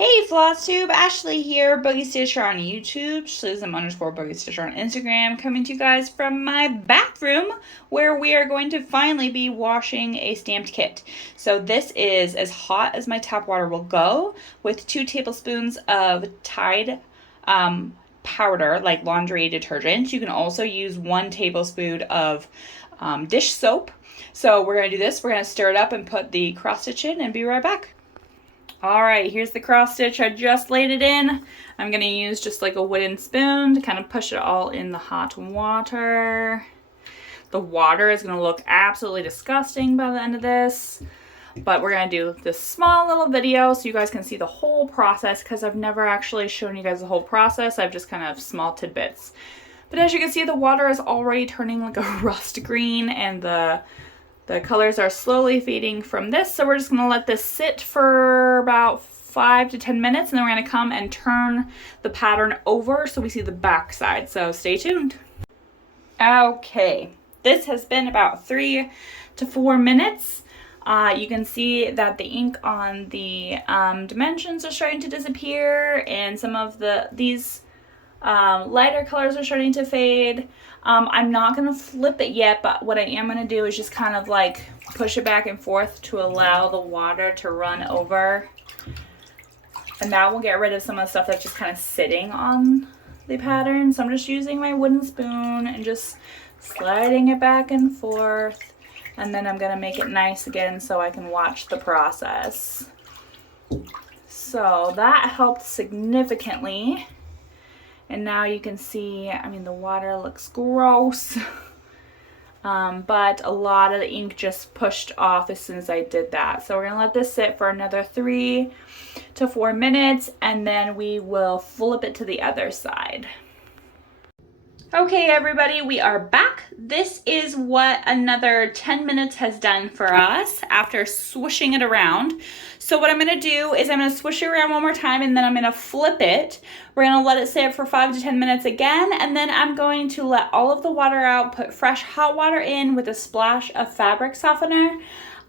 Hey Flosstube, Ashley here, Boogie Stitcher on YouTube, Shlism_Boogie Stitcher on Instagram, coming to you guys from my bathroom where we are going to finally be washing a stamped kit. So this is as hot as my tap water will go with 2 tablespoons of Tide powder, like laundry detergent. You can also use 1 tablespoon of dish soap. So we're going to do this, we're going to stir it up and put the cross stitch in and be right back. All right, here's the cross stitch. I just laid it in. I'm gonna use just like a wooden spoon to kind of push it all in the hot water. The water is gonna look absolutely disgusting by the end of this, but we're gonna do this small little video so you guys can see the whole process, because I've never actually shown you guys the whole process. I've just kind of small tidbits. But as you can see, the water is already turning like a rust green, and the colors are slowly fading from this, so we're just going to let this sit for about 5 to 10 minutes, and then we're going to come and turn the pattern over so we see the back side, so stay tuned. Okay, this has been about 3 to 4 minutes. You can see that the ink on the dimensions are starting to disappear, and some of these lighter colors are starting to fade. I'm not going to flip it yet, but what I am going to do is just kind of like push it back and forth to allow the water to run over. And that will get rid of some of the stuff that's just kind of sitting on the pattern. So I'm just using my wooden spoon and just sliding it back and forth. And then I'm going to make it nice again so I can watch the process. So that helped significantly. And now you can see, I mean, the water looks gross, but a lot of the ink just pushed off as soon as I did that. So we're gonna let this sit for another 3 to 4 minutes, and then we will flip it to the other side. Okay, everybody, we are back. This is what another 10 minutes has done for us after swooshing it around. So what I'm going to do is I'm going to swoosh it around one more time, and then I'm going to flip it. We're going to let it sit for 5 to 10 minutes again, and then I'm going to let all of the water out, put fresh hot water in with a splash of fabric softener.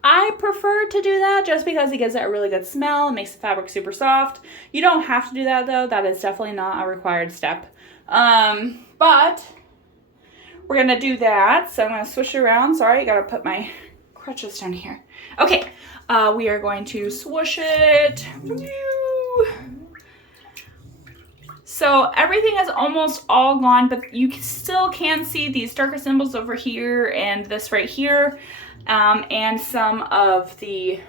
I prefer to do that just because it gives it a really good smell. It makes the fabric super soft. You don't have to do that though. That is definitely not a required step. But we're gonna do that. So I'm gonna switch it around. Sorry, I gotta put my crutches down here. Okay, we are going to swoosh it. So everything is almost all gone, but you still can see these darker symbols over here and this right here, and some of the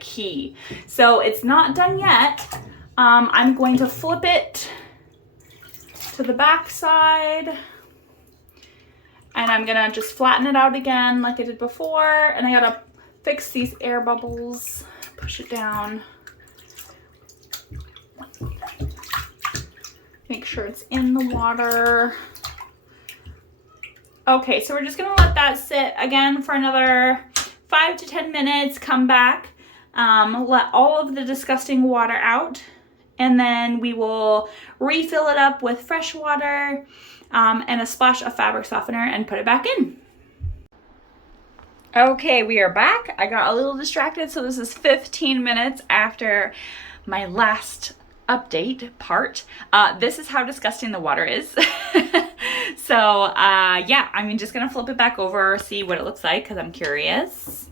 key. So it's not done yet. I'm going to flip it to the back side, and I'm gonna just flatten it out again like I did before, and I gotta fix these air bubbles, push it down, make sure it's in the water. Okay, so we're just gonna let that sit again for another 5 to 10 minutes, come back, let all of the disgusting water out, and then we will refill it up with fresh water and a splash of fabric softener and put it back in. Okay, we are back. I got a little distracted, so this is 15 minutes after my last update part. This is how disgusting the water is. So yeah, I'm just gonna flip it back over, see what it looks like, because I'm curious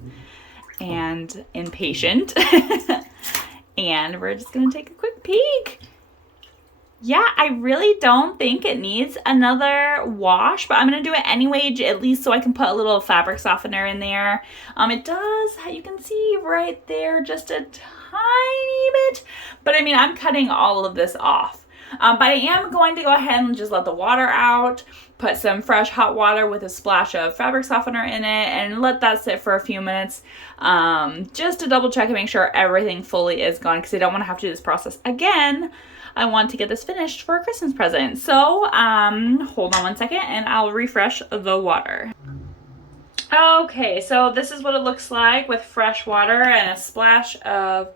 and impatient. And we're just gonna take a quick peek. Yeah, I really don't think it needs another wash, but I'm gonna do it anyway, at least so I can put a little fabric softener in there. It does, you can see right there, just a tiny bit, but I mean, I'm cutting all of this off. But I am going to go ahead and just let the water out, put some fresh hot water with a splash of fabric softener in it, and let that sit for a few minutes, just to double check and make sure everything fully is gone, because I don't want to have to do this process again. I want to get this finished for a Christmas present. So hold on one second and I'll refresh the water. Okay, so this is what it looks like with fresh water and a splash of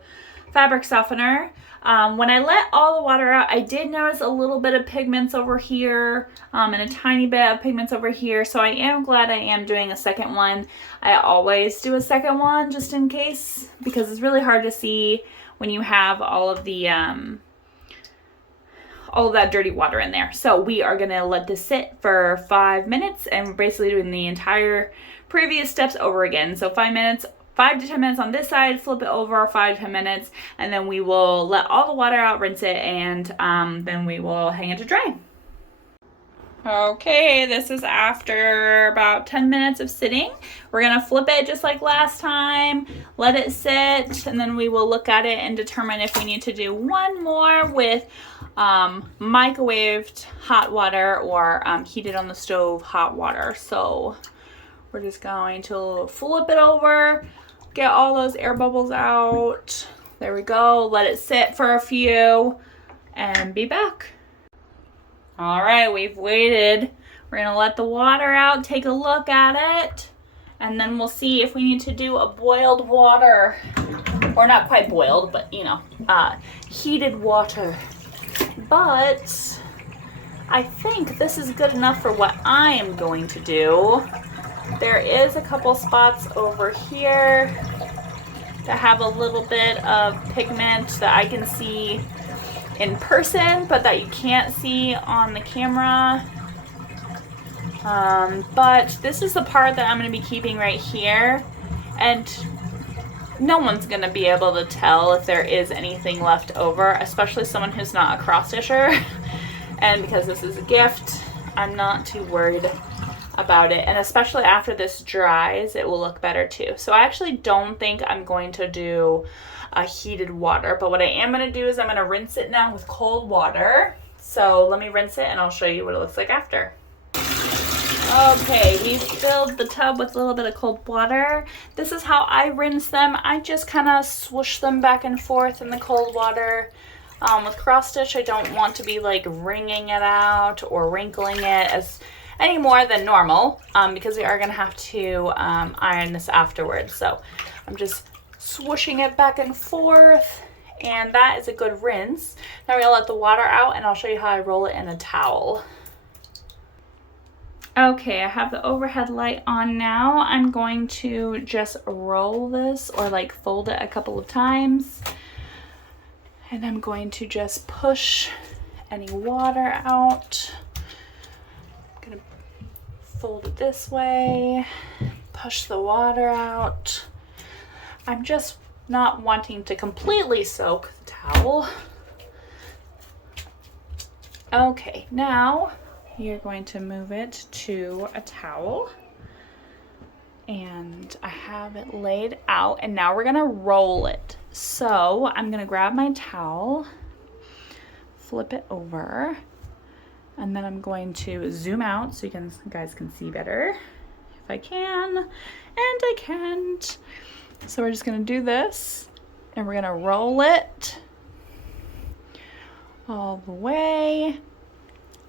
fabric softener. When I let all the water out, I did notice a little bit of pigments over here, and a tiny bit of pigments over here, so I am glad I am doing a second one. I always do a second one just in case, because it's really hard to see when you have all of that dirty water in there. So we are gonna let this sit for 5 minutes, and we're basically doing the entire previous steps over again. So 5 minutes, 5 to 10 minutes on this side, flip it over 5 to 10 minutes, and then we will let all the water out, rinse it, and then we will hang it to dry. Okay, this is after about 10 minutes of sitting. We're gonna flip it just like last time, let it sit, and then we will look at it and determine if we need to do one more with microwaved hot water or heated on the stove hot water. So we're just going to flip it over, get all those air bubbles out. There we go, let it sit for a few, and be back. All right, we've waited. We're gonna let the water out, take a look at it, and then we'll see if we need to do a boiled water, or not quite boiled, but you know, heated water. But I think this is good enough for what I am going to do. There is a couple spots over here that have a little bit of pigment that I can see in person, but that you can't see on the camera. But this is the part that I'm going to be keeping right here, and no one's going to be able to tell if there is anything left over, especially someone who's not a cross-stitcher. And because this is a gift, I'm not too worried about it, and especially after this dries, it will look better too. So I actually don't think I'm going to do heated water, but what I am going to do is I'm going to rinse it now with cold water. So let me rinse it and I'll show you what it looks like after. Okay, we filled the tub with a little bit of cold water. This is how I rinse them. I just kind of swoosh them back and forth in the cold water. With cross stitch, I don't want to be like wringing it out or wrinkling it any more than normal, because we are going to have to iron this afterwards. So I'm just swooshing it back and forth, and that is a good rinse. Now we're gonna let the water out, and I'll show you how I roll it in a towel. Okay, I have the overhead light on now. I'm going to just roll this, or like fold it a couple of times, and I'm going to just push any water out. I'm gonna fold it this way, push the water out. I'm just not wanting to completely soak the towel. Okay, now you're going to move it to a towel, and I have it laid out, and now we're gonna roll it. So I'm gonna grab my towel, flip it over, and then I'm going to zoom out so you guys can see better, if I can, and I can't. So we're just gonna do this, and we're gonna roll it all the way,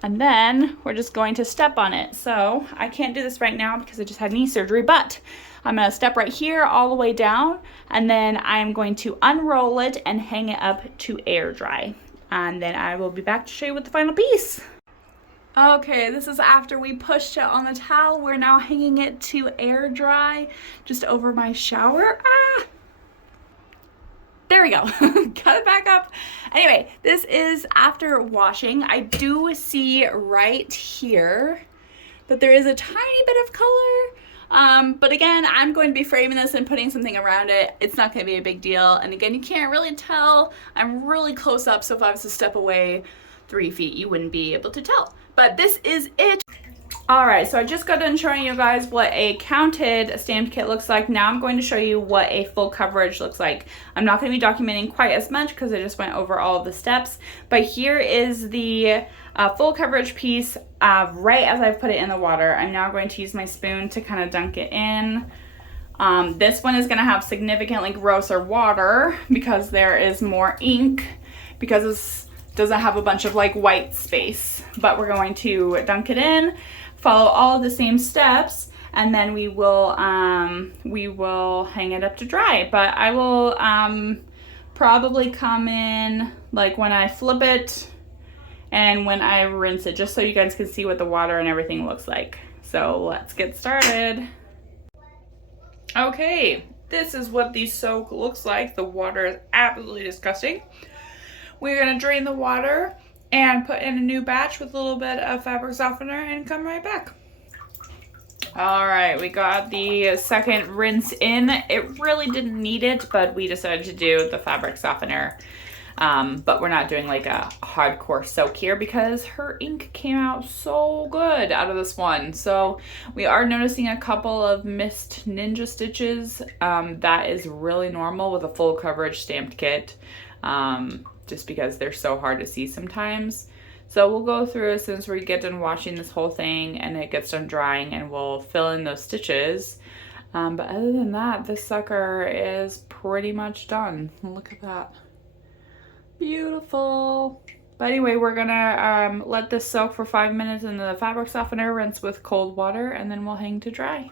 and then we're just going to step on it. So I can't do this right now because I just had knee surgery, but I'm gonna step right here all the way down, and then I'm going to unroll it and hang it up to air dry. And then I will be back to show you with the final piece. Okay, this is after we pushed it on the towel. We're now hanging it to air dry just over my shower. There we go. Got it back up. Anyway, this is after washing. I do see right here that there is a tiny bit of color. But again, I'm going to be framing this and putting something around it. It's not going to be a big deal. And again, you can't really tell. I'm really close up, so if I was to step away 3 feet, you wouldn't be able to tell. But this is it. Alright, so I just got done showing you guys what a counted stamped kit looks like. Now I'm going to show you what a full coverage looks like. I'm not going to be documenting quite as much because I just went over all of the steps. But here is the full coverage piece right as I've put it in the water. I'm now going to use my spoon to kind of dunk it in. This one is going to have significantly grosser water because there is more ink, because this doesn't have a bunch of like white space. But we're going to dunk it in, follow all of the same steps, and then we will hang it up to dry. But I will probably come in like when I flip it and when I rinse it, just so you guys can see what the water and everything looks like. So let's get started. Okay, This is what the soak looks like. The water is absolutely disgusting. We're gonna drain the water and put in a new batch with a little bit of fabric softener and come right back. All right, we got the second rinse in. It really didn't need it, but we decided to do the fabric softener. But we're not doing like a hardcore soak here because her ink came out so good out of this one. So we are noticing a couple of missed ninja stitches. That is really normal with a full coverage stamped kit, just because they're so hard to see sometimes. So we'll go through as soon as we get done washing this whole thing and it gets done drying, and we'll fill in those stitches. But other than that, this sucker is pretty much done. Look at that. Beautiful. But anyway, we're gonna let this soak for 5 minutes in the fabric softener, rinse with cold water, and then we'll hang to dry.